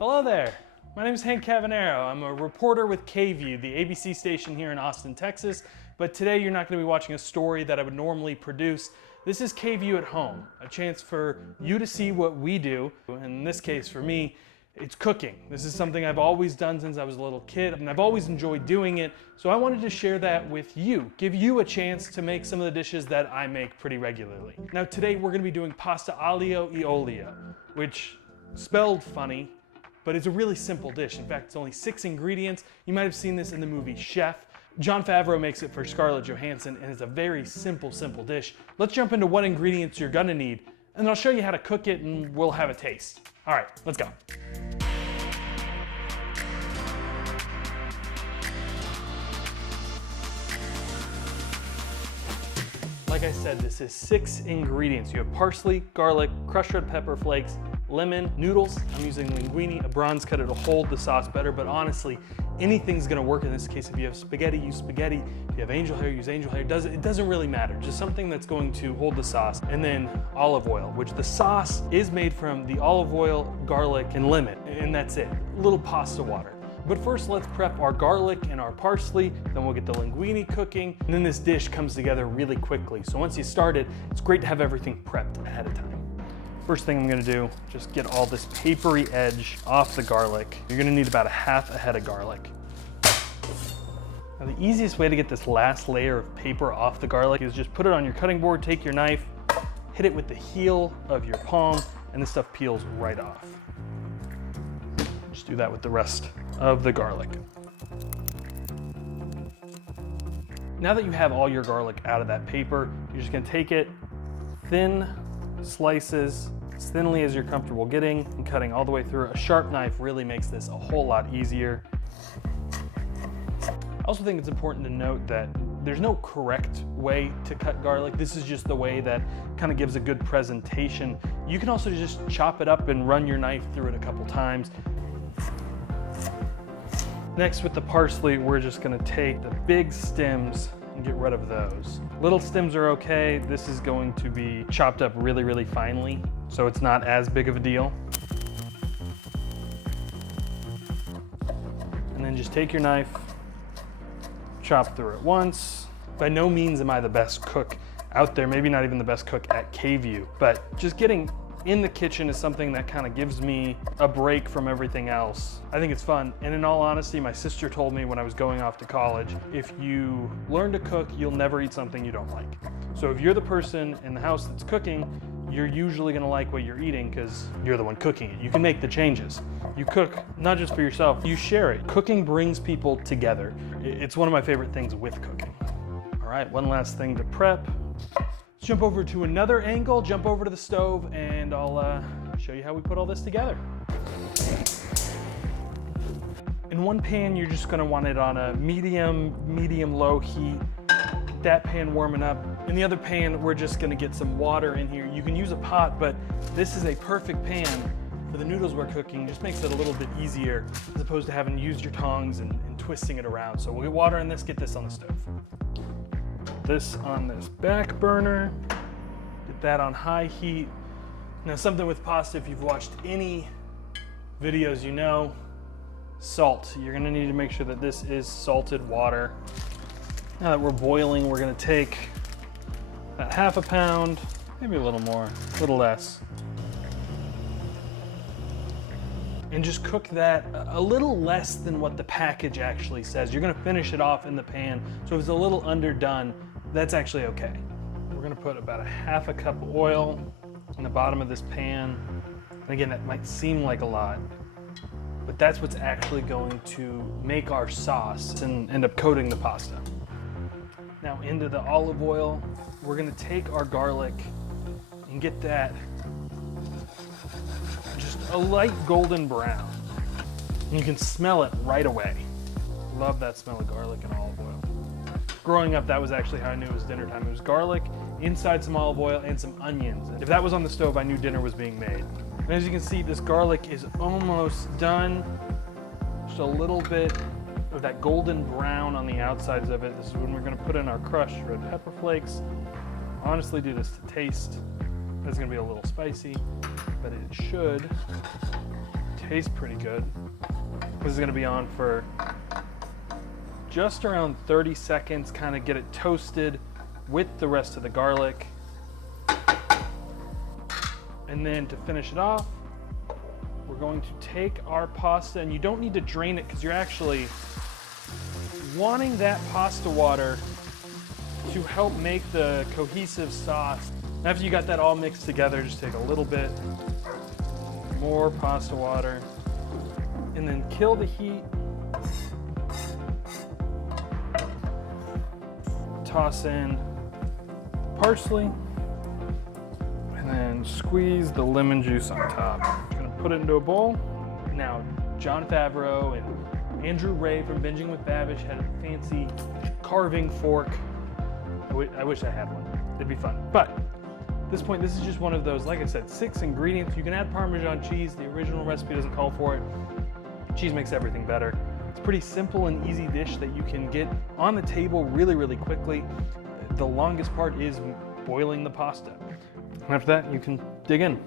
Hello there. My name is Hank Cavagnaro. I'm a reporter with KVUE, the ABC station here in Austin, Texas. But today you're not going to be watching a story that I would normally produce. This is KVUE at home, a chance for you to see what we do. In this case, for me, it's cooking. This is something I've always done since I was a little kid, and I've always enjoyed doing it. So I wanted to share that with you, give you a chance to make some of the dishes that I make pretty regularly. Now today we're going to be doing pasta aglio e olio, which spelled funny, but it's a really simple dish. In fact, it's only 6 ingredients. You might have seen this in the movie Chef. Jon Favreau makes it for Scarlett Johansson, and it's a very simple dish. Let's jump into what ingredients you're gonna need, and I'll show you how to cook it, and we'll have a taste. All right, let's go. Like I said, this is 6 ingredients. You have parsley, garlic, crushed red pepper flakes, lemon, noodles. I'm using linguine, a bronze cut. It'll hold the sauce better, but honestly, anything's gonna work in this case. If you have spaghetti, use spaghetti. If you have angel hair, use angel hair. It doesn't really matter. Just something that's going to hold the sauce. And then olive oil, which the sauce is made from the olive oil, garlic, and lemon. And that's it. A little pasta water. But first, let's prep our garlic and our parsley, then we'll get the linguine cooking, and then this dish comes together really quickly. So once you start it, it's great to have everything prepped ahead of time. First thing I'm gonna do, just get all this papery edge off the garlic. You're gonna need about a half a head of garlic. Now the easiest way to get this last layer of paper off the garlic is just put it on your cutting board, take your knife, hit it with the heel of your palm, and this stuff peels right off. Just do that with the rest of the garlic. Now that you have all your garlic out of that paper, you're just gonna take it, thin slices, as thinly as you're comfortable getting, and cutting all the way through. A sharp knife really makes this a whole lot easier. I also think it's important to note that there's no correct way to cut garlic. This is just the way that kind of gives a good presentation. You can also just chop it up and run your knife through it a couple times. Next, with the parsley, we're just gonna take the big stems and get rid of those. Little stems are okay. This is going to be chopped up really, really finely, so it's not as big of a deal. And then just take your knife, chop through it once. By no means am I the best cook out there, maybe not even the best cook at KVUE, but just getting in the kitchen is something that kind of gives me a break from everything else. I think it's fun. And in all honesty, my sister told me when I was going off to college, if you learn to cook, you'll never eat something you don't like. So if you're the person in the house that's cooking, you're usually gonna like what you're eating because you're the one cooking it. You can make the changes. You cook not just for yourself, you share it. Cooking brings people together. It's one of my favorite things with cooking. All right, one last thing to prep. Let's jump over to another angle, jump over to the stove, and I'll show you how we put all this together. In one pan, you're just gonna want it on a medium-low heat. Get that pan warming up. In the other pan, we're just gonna get some water in here. You can use a pot, but this is a perfect pan for the noodles we're cooking. Just makes it a little bit easier as opposed to having to use your tongs and twisting it around. So we'll get water in this, get this on the stove. This on this back burner, get that on high heat. Now something with pasta, if you've watched any videos, you know, salt. You're gonna need to make sure that this is salted water. Now that we're boiling, we're gonna take about half a pound, maybe a little more, a little less. And just cook that a little less than what the package actually says. You're gonna finish it off in the pan, so if it's a little underdone, that's actually okay. We're gonna put about a half a cup of oil in the bottom of this pan. And again, that might seem like a lot, but that's what's actually going to make our sauce and end up coating the pasta. Now into the olive oil, we're gonna take our garlic and get that just a light golden brown. And you can smell it right away. Love that smell of garlic and olive oil. Growing up, that was actually how I knew it was dinner time. It was garlic, inside some olive oil, and some onions. If that was on the stove, I knew dinner was being made. And as you can see, this garlic is almost done. Just a little bit of that golden brown on the outsides of it. This is when we're gonna put in our crushed red pepper flakes. Honestly, do this to taste. It's gonna be a little spicy, but it should tastes pretty good. This is gonna be on for just around 30 seconds, kind of get it toasted with the rest of the garlic. And then to finish it off, we're going to take our pasta, and you don't need to drain it because you're actually wanting that pasta water to help make the cohesive sauce. After you got that all mixed together, just take a little bit more pasta water and then kill the heat. Toss in parsley and then squeeze the lemon juice on top. I'm gonna put it into a bowl. Now, Jon Favreau and Andrew Ray from Binging with Babish had a fancy carving fork. I wish I had one. It'd be fun. But at this point, this is just one of those, like I said, 6 ingredients. You can add Parmesan cheese. The original recipe doesn't call for it. Cheese makes everything better. It's a pretty simple and easy dish that you can get on the table really, really quickly. The longest part is boiling the pasta. And after that, you can dig in.